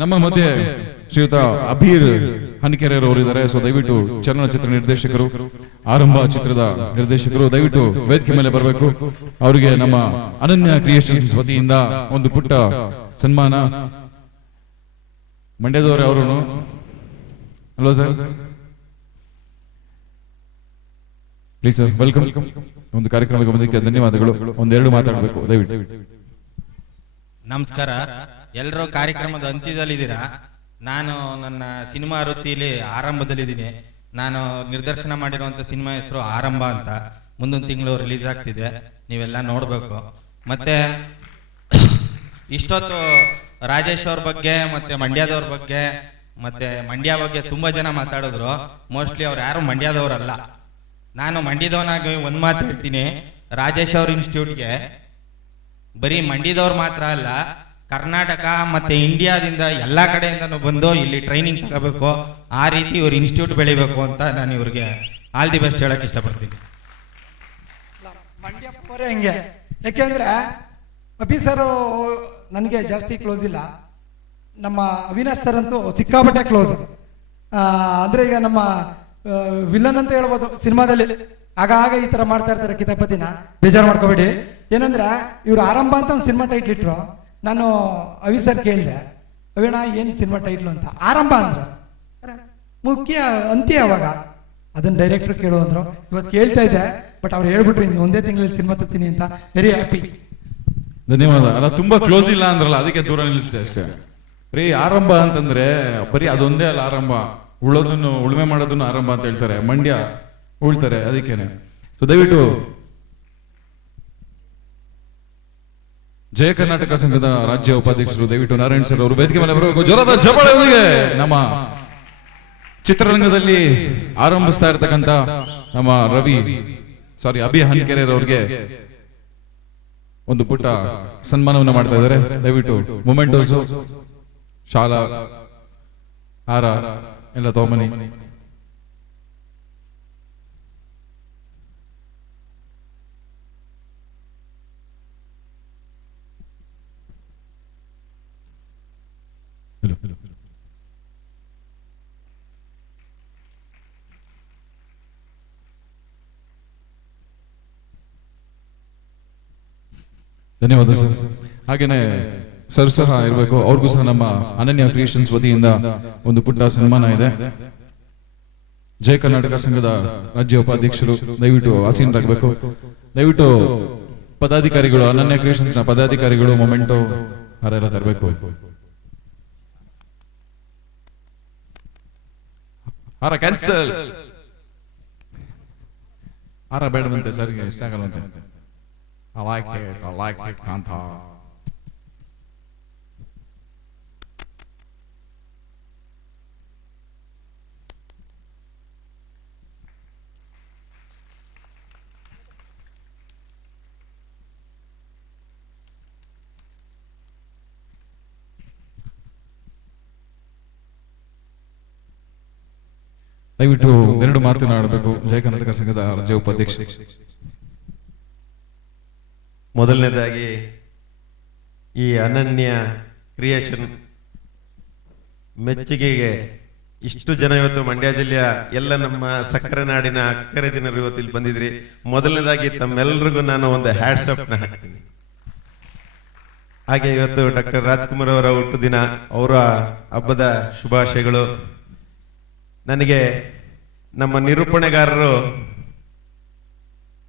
ನಮ್ಮ ಮಧ್ಯೆ ಶ್ರೀಯುತ ಅಬೀರ್ ಹನಿಕೆರೆಯವರು ಇದ್ದಾರೆ. ಸೊ ದಯವಿಟ್ಟು ಚಲನಚಿತ್ರ ನಿರ್ದೇಶಕರು, ಆರಂಭ ಚಿತ್ರದ ನಿರ್ದೇಶಕರು ದಯವಿಟ್ಟು ವೇದಿಕೆ ಮೇಲೆ ಬರಬೇಕು. ಅವರಿಗೆ ನಮ್ಮ ಅನನ್ಯ ಕ್ರಿಯೇಷನ್ಸ್ ವತಿಯಿಂದ ಒಂದು ಪುಟ್ಟ ಸನ್ಮಾನ. ಮಂಡ್ಯದವರೇ ಅವರು ಅಲ್ವಾ ಸರ್? Please sir, welcome. ಒಂದು ಕಾರ್ಯಕ್ರಮಕ್ಕೆ ಬಂದಕ್ಕೆ ಧನ್ಯವಾದಗಳು. ಒಂದೆರಡು ಮಾತಾಡಬೇಕು ದಯವಿಟ್ಟು. ನಮಸ್ಕಾರ. ಎಲ್ಲರೂ ಕಾರ್ಯಕ್ರಮದ ಅಂತ್ಯದಲ್ಲಿದ್ದೀರಾ. ನಾನು ನನ್ನ ಸಿನಿಮಾ ವೃತ್ತಿಯಲ್ಲಿ ಆರಂಭದಲ್ಲಿದ್ದೀನಿ. ನಾನು ನಿರ್ದೇಶನ ಮಾಡಿರುವಂಥ ಸಿನಿಮಾ ಹೆಸರು ಆರಂಭ ಅಂತ. ಮುಂದಿನ ತಿಂಗಳು ರಿಲೀಸ್ ಆಗ್ತಿದೆ, ನೀವೆಲ್ಲ ನೋಡಬೇಕು. ಮತ್ತೆ ಇಷ್ಟೊತ್ತು ರಾಜೇಶ್ ಅವ್ರ ಬಗ್ಗೆ ಮತ್ತೆ ಮಂಡ್ಯದವ್ರ ಬಗ್ಗೆ ಮತ್ತೆ ಮಂಡ್ಯ ಬಗ್ಗೆ ತುಂಬಾ ಜನ ಮಾತಾಡಿದ್ರು. ಮೋಸ್ಟ್ಲಿ ಅವ್ರು ಯಾರು ಮಂಡ್ಯದವ್ರಲ್ಲ. ನಾನು ಮಂಡ್ಯದವನಾಗಿ ಒಂದು ಮಾತು ಹೇಳ್ತೀನಿ. ರಾಜೇಶ್ ಅವ್ರ ಇನ್ಸ್ಟಿಟ್ಯೂಟ್ಗೆ ಬರೀ ಮಂಡ್ಯದವ್ರು ಮಾತ್ರ ಅಲ್ಲ, ಕರ್ನಾಟಕ ಮತ್ತೆ ಇಂಡಿಯಾದಿಂದ ಎಲ್ಲ ಕಡೆಯಿಂದನೂ ಬಂದು ಇಲ್ಲಿ ಟ್ರೈನಿಂಗ್ ತಗೋಬೇಕು. ಆ ರೀತಿ ಇವ್ರ ಇನ್ಸ್ಟಿಟ್ಯೂಟ್ ಬೆಳಿಬೇಕು ಅಂತ ನಾನು ಇವ್ರಿಗೆ ಆಲ್ ದಿ ಬೆಸ್ಟ್ ಹೇಳಕ್ ಇಷ್ಟಪಡ್ತೀನಿ. ಮಂಡ್ಯಪ್ಪರೇ ಹಂಗೆ. ಯಾಕೆಂದ್ರೆ ಅಭಿ ಸರ್ ನನಗೆ ಜಾಸ್ತಿ ಕ್ಲೋಸ್ ಇಲ್ಲ. ನಮ್ಮ ಅವಿನಾಶ್ ಸರ್ ಅಂತೂ ಸಿಕ್ಕಾಪಟ್ಟೆ ಕ್ಲೋಸ್. ಅಂದ್ರೆ ಈಗ ನಮ್ಮ ವಿಲನ್ ಅಂತ ಹೇಳ್ಬೋದು ಸಿನಿಮಾದಲ್ಲಿ. ಆಗ ಈ ತರ ಮಾಡ್ತಾ ಇರ್ತಾರೆ ಕಿತಾಪತಿನ, ಬೇಜಾರು ಮಾಡ್ಕೋಬೇಡಿ. ಏನಂದ್ರೆ ಇವ್ರು ಆರಂಭ ಅಂತ ಒಂದು ಸಿನಿಮಾ ಟೈಟ್ಲ್ ಇಟ್ರು. ನಾನು ಅವಿ ಸರ್ ಕೇಳಿದೆ, ಅವಿಣ ಏನ್ ಸಿನಿಮಾ ಟೈಟ್ಲು ಅಂತ. ಆರಂಭ ಅಂದ್ರು, ಮುಖ್ಯ ಅಂತ್ಯ ಅವಾಗ. ಅದನ್ನ ಡೈರೆಕ್ಟರ್ ಕೇಳು ಅಂದ್ರು. ಇವತ್ತು ಕೇಳ್ತಾ ಇದ್ದೆ, ಬಟ್ ಅವ್ರು ಹೇಳ್ಬಿಟ್ರು ಇನ್ನು ಒಂದೇ ತಿಂಗಳಲ್ಲಿ ಸಿನಿಮಾ ತತ್ತೀನಿ ಅಂತ. Very happy. ಧನ್ಯವಾದ. ಅಲ್ಲ, ತುಂಬಾ ಕ್ಲೋಸ್ ಇಲ್ಲ ಅಂದ್ರಲ್ಲ, ಅದಕ್ಕೆ ದೂರ ನಿಲ್ಲಿಸಿದೆ ಅಷ್ಟೇ. ಬರೀ ಆರಂಭ ಅಂತಂದ್ರೆ ಬರೀ ಅದೊಂದೇ ಅಲ್ಲ ಆರಂಭ. ಉಳೋದನ್ನು ಉಳುಮೆ ಮಾಡೋದನ್ನು ಆರಂಭ ಅಂತ ಹೇಳ್ತಾರೆ. ಮಂಡ್ಯ ಉಳ್ತಾರೆ, ಅದಕ್ಕೇನೆ. ಸೊ ದಯವಿಟ್ಟು ಜಯ ಕರ್ನಾಟಕ ಸಂಘದ ರಾಜ್ಯ ಉಪಾಧ್ಯಕ್ಷರು ದಯವಿಟ್ಟು ನಾರಾಯಣ್ ಸರ್ ಅವರು ವೇದಿಕೆ ಮೇಲೆ ಬರಬೇಕು. ಜೋರಾದ ಚಪ್ಪಾಳೆಯೊಂದಿಗೆ ನಮ್ಮ ಚಿತ್ರರಂಗದಲ್ಲಿ ಆರಂಭಿಸ್ತಾ ಇರ್ತಕ್ಕಂಥ ನಮ್ಮ ಅಭಿ ಹನಿಕೆರೆಯವ್ರಿಗೆ ಒಂದು ಪುಟ್ಟ ಸನ್ಮಾನವನ್ನು ಮಾಡ್ತಾ ಇದ್ದಾರೆ. ದಯವಿಟ್ಟು ಮೊಮೆಂಟೋಸ್, ಶಾಲಾ ಹಾರ ಎಲ್ಲ ತಗೊಂಬನ್ನಿ. ಧನ್ಯವಾದ ಸರ್. ಹಾಗೇನೆ ಸರ್ ಸಹ ಇರಬೇಕು. ಅವ್ರಿಗೂ ಸಹ ನಮ್ಮ ಅನನ್ಯ ಕ್ರಿಯೇಷನ್ಸ್ ವತಿಯಿಂದ ಒಂದು ಪುಟ್ಟ ಸನ್ಮಾನ ಇದೆ. ಜಯ ಕರ್ನಾಟಕ ಸಂಘದ ರಾಜ್ಯ ಉಪಾಧ್ಯಕ್ಷರು ದಯವಿಟ್ಟು ಆಸೀನರಾಗಬೇಕು. ದಯವಿಟ್ಟು ಪದಾಧಿಕಾರಿಗಳು, ಅನನ್ಯ ಕ್ರಿಯೇಷನ್ಸ್ ನ ಪದಾಧಿಕಾರಿಗಳು ಮೊಮೆಂಟೋ ಹಾರೆಲ್ಲ ತರಬೇಕು. ಹಾರ ಕ್ಯಾನ್ಸಲ್. ಹಾರ ಬೇಡವಂತೆ ಸರ್ಗೆ, ಇಷ್ಟ ಆಗಲ್ಲಂತೆ. I like it, Kanta. ದಯವಿಟ್ಟು ಎರಡು ಮಾತನಾಡಬೇಕು ಜಯ ಕರ್ನಾಟಕ ಸಂಘದ ರಾಜ್ಯ ಉಪಾಧ್ಯಕ್ಷ. ಮೊದಲನೇದಾಗಿ ಈ ಅನನ್ಯ ಕ್ರಿಯೇಷನ್ ಮೆಚ್ಚುಗೆಗೆ ಇಷ್ಟು ಜನ ಇವತ್ತು ಮಂಡ್ಯ ಜಿಲ್ಲೆಯ ಎಲ್ಲ ನಮ್ಮ ಸಕ್ಕರೆ ನಾಡಿನ ಅಕ್ಕರೆ ಜನರು ಇವತ್ತು ಇಲ್ಲಿ ಬಂದಿದ್ರಿ. ಮೊದಲನೇದಾಗಿ ತಮ್ಮೆಲ್ಲರಿಗೂ ನಾನು ಒಂದು ಹ್ಯಾಟ್ಸ್ ಆಫ್ ನ ಹಾಕ್ತೀನಿ. ಹಾಗೆ ಇವತ್ತು ಡಾಕ್ಟರ್ ರಾಜ್ಕುಮಾರ್ ಅವರ ಹುಟ್ಟುದಿನ, ಅವರ ಹಬ್ಬದ ಶುಭಾಶಯಗಳು. ನನಗೆ ನಮ್ಮ ನಿರೂಪಣೆಗಾರರು,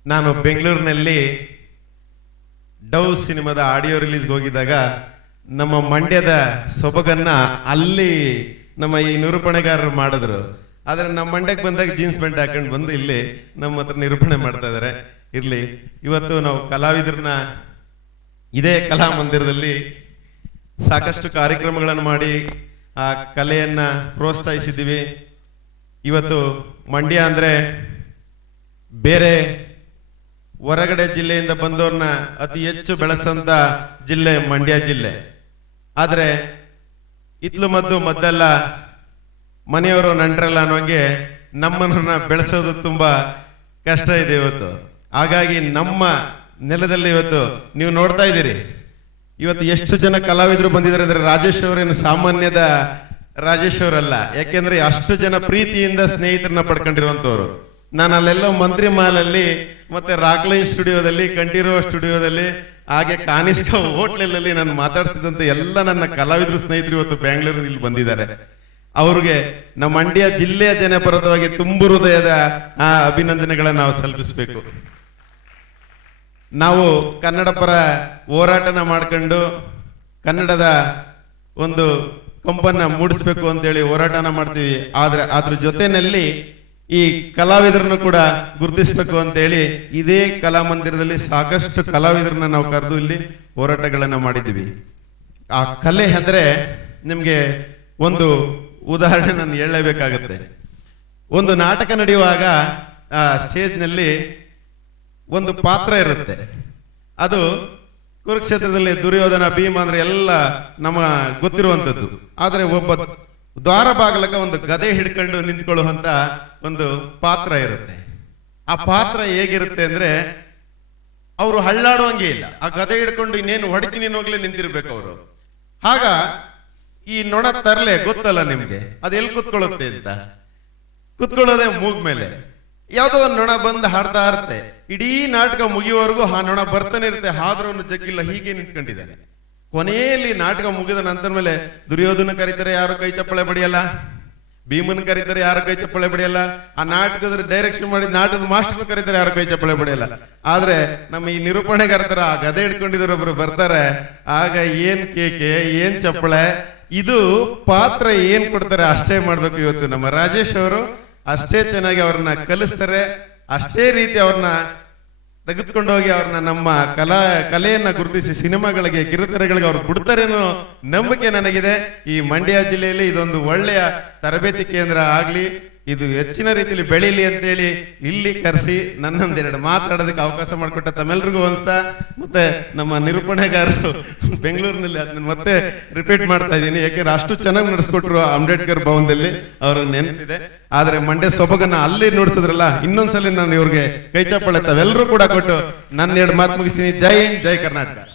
ನಾನು ಬೆಂಗಳೂರಿನಲ್ಲಿ ಡವ್ ಸಿನಿಮಾದ ಆಡಿಯೋ ರಿಲೀಸ್ಗೆ ಹೋಗಿದ್ದಾಗ ನಮ್ಮ ಮಂಡ್ಯದ ಸೊಬಗನ್ನ ಅಲ್ಲಿ ನಮ್ಮ ಈ ನಿರೂಪಣೆಗಾರರು ಮಾಡಿದ್ರು. ಆದ್ರೆ ನಮ್ಮ ಮಂಡ್ಯಕ್ಕೆ ಬಂದಾಗ ಜೀನ್ಸ್ ಪ್ಯಾಂಟ್ ಹಾಕೊಂಡು ಬಂದು ಇಲ್ಲಿ ನಮ್ಮ ಹತ್ರ ನಿರೂಪಣೆ ಮಾಡ್ತಾ ಇದ್ದಾರೆ. ಇರ್ಲಿ, ಇವತ್ತು ನಾವು ಕಲಾವಿದರನ್ನ ಇದೇ ಕಲಾ ಮಂದಿರದಲ್ಲಿ ಸಾಕಷ್ಟು ಕಾರ್ಯಕ್ರಮಗಳನ್ನು ಮಾಡಿ ಆ ಕಲೆಯನ್ನ ಪ್ರೋತ್ಸಾಹಿಸಿದ್ದೀವಿ. ಇವತ್ತು ಮಂಡ್ಯ ಅಂದ್ರೆ ಬೇರೆ ಹೊರಗಡೆ ಜಿಲ್ಲೆಯಿಂದ ಬಂದವ್ರನ್ನ ಅತಿ ಹೆಚ್ಚು ಬೆಳೆಸಂತ ಜಿಲ್ಲೆ ಮಂಡ್ಯ ಜಿಲ್ಲೆ. ಆದ್ರೆ ಇತ್ಲು ಮದ್ದೆಲ್ಲ ಮನೆಯವರು ನಂಟ್ರಲ್ಲ ಅನ್ನೋಂಗೆ ನಮ್ಮನ್ನ ಬೆಳೆಸೋದು ತುಂಬಾ ಕಷ್ಟ ಇದೆ ಇವತ್ತು. ಹಾಗಾಗಿ ನಮ್ಮ ನೆಲದಲ್ಲಿ ಇವತ್ತು ನೀವು ನೋಡ್ತಾ ಇದ್ದೀರಿ, ಇವತ್ತು ಎಷ್ಟು ಜನ ಕಲಾವಿದರು ಬಂದಿದ್ದಾರೆ ಅಂದ್ರೆ ರಾಜೇಶ್ ಅವರೇನು ಸಾಮಾನ್ಯದ ರಾಜೇಶ್ ಅವರಲ್ಲ. ಯಾಕೆಂದ್ರೆ ಅಷ್ಟು ಜನ ಪ್ರೀತಿಯಿಂದ ಸ್ನೇಹಿತರನ್ನ ಪಡ್ಕೊಂಡಿರುವಂತವ್ರು. ನಾನು ಅಲ್ಲೆಲ್ಲ ಮಂತ್ರಿ ಮಾಲಲ್ಲಿ ಮತ್ತೆ ರಾಕ್ಲೈನ್ ಸ್ಟುಡಿಯೋದಲ್ಲಿ, ಕಂಠೀರವ ಸ್ಟುಡಿಯೋದಲ್ಲಿ, ಹಾಗೆ ಕಾನಿಸ್ಕ ಹೋಟ್ಲಲ್ಲಿ ನಾನು ಮಾತಾಡ್ತಿದ್ದಂತ ಎಲ್ಲ ನನ್ನ ಕಲಾವಿದರು ಸ್ನೇಹಿತರು ಇವತ್ತು ಬೆಂಗಳೂರಿನಲ್ಲಿ ಬಂದಿದ್ದಾರೆ. ಅವ್ರಿಗೆ ನಮ್ಮ ಮಂಡ್ಯ ಜಿಲ್ಲೆಯ ಜನಪರವಾಗಿ ತುಂಬು ಹೃದಯದ ಅಭಿನಂದನೆಗಳನ್ನ ನಾವು ಸಲ್ಲಿಸಬೇಕು. ನಾವು ಕನ್ನಡ ಪರ ಹೋರಾಟನ ಮಾಡ್ಕೊಂಡು ಕನ್ನಡದ ಒಂದು ಕಂಪನ್ನ ಮೂಡಿಸ್ಬೇಕು ಅಂತೇಳಿ ಹೋರಾಟನ ಮಾಡ್ತೀವಿ. ಆದ್ರೆ ಅದ್ರ ಜೊತೆನಲ್ಲಿ ಈ ಕಲಾವಿದರನ್ನು ಕೂಡ ಗುರುತಿಸ್ಬೇಕು ಅಂತೇಳಿ ಇದೇ ಕಲಾಮಂದಿರದಲ್ಲಿ ಸಾಕಷ್ಟು ಕಲಾವಿದರನ್ನ ನಾವು ಕರೆದು ಇಲ್ಲಿ ಹೋರಾಟಗಳನ್ನ ಮಾಡಿದ್ದೀವಿ. ಆ ಕಲೆ ಅಂದ್ರೆ ನಿಮ್ಗೆ ಒಂದು ಉದಾಹರಣೆ ನಾನು ಹೇಳಲೇಬೇಕಾಗತ್ತೆ. ಒಂದು ನಾಟಕ ನಡೆಯುವಾಗ ಆ ಸ್ಟೇಜ್ನಲ್ಲಿ ಒಂದು ಪಾತ್ರ ಇರುತ್ತೆ. ಅದು ಕುರುಕ್ಷೇತ್ರದಲ್ಲಿ ದುರ್ಯೋಧನ, ಭೀಮ ಅಂದ್ರೆ ಎಲ್ಲ ನಮ್ಮ ಗೊತ್ತಿರುವಂಥದ್ದು. ಆದ್ರೆ ಒಬ್ಬ ದ್ವಾರ ಬಾಗಲಕ ಒಂದು ಗದೆ ಹಿಡ್ಕೊಂಡು ನಿಂತ್ಕೊಳ್ಳುವಂತ ಒಂದು ಪಾತ್ರ ಇರುತ್ತೆ. ಆ ಪಾತ್ರ ಹೇಗಿರುತ್ತೆ ಅಂದ್ರೆ ಅವರು ಹಳ್ಳಾಡುವಂಗೆ ಇಲ್ಲ. ಆ ಗದೆ ಹಿಡ್ಕೊಂಡು ಇನ್ನೇನು ಹೊಡಿತೀನಿ ಹೋಗ್ಲೇ ನಿಂತಿರ್ಬೇಕು ಅವರು. ಆಗ ಈ ನೊಣ ತರ್ಲೆ ಗೊತ್ತಲ್ಲ ನಿಮ್ಗೆ, ಅದು ಎಲ್ಲಿ ಕುತ್ಕೊಳ್ಳುತ್ತೆ ಅಂತ. ಕುತ್ಕೊಳ್ಳೋದೇ ಮೂಗ್ ಮೇಲೆ. ಯಾವುದೋ ಒಂದು ನೊಣ ಬಂದು ಹಾಡ್ತಾ ಇರುತ್ತೆ. ಇಡೀ ನಾಟಕ ಮುಗಿಯುವವರೆಗೂ ಆ ನೊಣ ಬರ್ತಾನೆ ಇರುತ್ತೆ. ಆದ್ರೂ ಜಗ್ಗಿಲ್ಲ, ಹೀಗೆ ನಿಂತ್ಕೊಂಡಿದ್ದಾನೆ. ಕೊನೆಯಲ್ಲಿ ನಾಟಕ ಮುಗಿದ ನಂತರ ಮೇಲೆ ದುರ್ಯೋಧನ ಕರೀತಾರೆ, ಯಾರು ಕೈ ಚಪ್ಪಳೆ ಬಡಿಯಲ್ಲ. ಭೀಮನ್ ಕರೀತಾರೆ, ಯಾರು ಕೈ ಚಪ್ಪಳೆ ಬಡಿಯಲ್ಲ. ಆ ನಾಟಕದ ಡೈರೆಕ್ಷನ್ ಮಾಡಿದ ನಾಟಕದ ಮಾಸ್ಟರ್ ಕರೀತಾರೆ, ಯಾರು ಕೈ ಚಪ್ಪಳೆ ಬಡಿಯಲ್ಲ. ಆದ್ರೆ ನಮ್ಮ ಈ ನಿರೂಪಣೆಗಾರತರ ಆ ಗದೆ ಹಿಡ್ಕೊಂಡಿರೋಬ್ರು ಬರ್ತಾರೆ. ಆಗ ಏನ್ ಕೇಕೆ, ಏನ್ ಚಪ್ಪಳೆ. ಇದು ಪಾತ್ರ ಏನ್ ಕೊಡ್ತಾರೆ ಅಷ್ಟೇ ಮಾಡ್ಬೇಕು. ಇವತ್ತು ನಮ್ಮ ರಾಜೇಶ್ ಅವರು ಅಷ್ಟೇ ಚೆನ್ನಾಗಿ ಅವ್ರನ್ನ ಕಲಿಸ್ತಾರೆ. ಅಷ್ಟೇ ರೀತಿ ಅವ್ರನ್ನ ತೆಗೆದುಕೊಂಡು ಹೋಗಿ ಅವ್ರನ್ನ ನಮ್ಮ ಕಲೆಯನ್ನ ಗುರುತಿಸಿ ಸಿನಿಮಾಗಳಿಗೆ, ಕಿರುತೆರೆಗಳಿಗೆ ಅವ್ರು ಬಿಡ್ತಾರೆ ಅನ್ನೋ ನಂಬಿಕೆ ನನಗಿದೆ. ಈ ಮಂಡ್ಯ ಜಿಲ್ಲೆಯಲ್ಲಿ ಇದೊಂದು ಒಳ್ಳೆಯ ತರಬೇತಿ ಕೇಂದ್ರ ಆಗ್ಲಿ, ಇದು ಹೆಚ್ಚಿನ ರೀತಿಯಲ್ಲಿ ಬೆಳೀಲಿ ಅಂತೇಳಿ ಇಲ್ಲಿ ಕರೆಸಿ ನನ್ನೊಂದೆರಡು ಮಾತಾಡೋದಕ್ಕೆ ಅವಕಾಶ ಮಾಡಿಕೊಟ್ಟ ತಮ್ಮೆಲ್ರಿಗೂ ಅನ್ಸ್ತಾ, ಮತ್ತೆ ನಮ್ಮ ನಿರೂಪಣೆಗಾರರು ಬೆಂಗಳೂರಿನಲ್ಲಿ ಅದನ್ನ ಮತ್ತೆ ರಿಪೀಟ್ ಮಾಡ್ತಾ ಇದ್ದೀನಿ. ಯಾಕೆಂದ್ರೆ ಅಷ್ಟು ಚೆನ್ನಾಗಿ ನಡೆಸ್ಕೊಟ್ರು ಅಂಬೇಡ್ಕರ್ ಭವನದಲ್ಲಿ, ಅವ್ರ ನೆನಪಿದೆ. ಆದ್ರೆ ಮಂಡ್ಯ ಸೊಬಗನ್ನ ಅಲ್ಲಿ ನುಡಿಸಿದ್ರಲ್ಲ, ಇನ್ನೊಂದ್ಸಲಿ ನಾನು ಇವ್ರಿಗೆ ಕೈ ಚಪ್ಪಾಳೆ ತಾವೆಲ್ಲರೂ ಕೂಡ ಕೊಟ್ಟು ನನ್ನ ಎರಡು ಮಾತು ಮುಗಿಸ್ತೀನಿ. ಜೈ ಹಿಂದ್, ಜೈ ಕರ್ನಾಟಕ.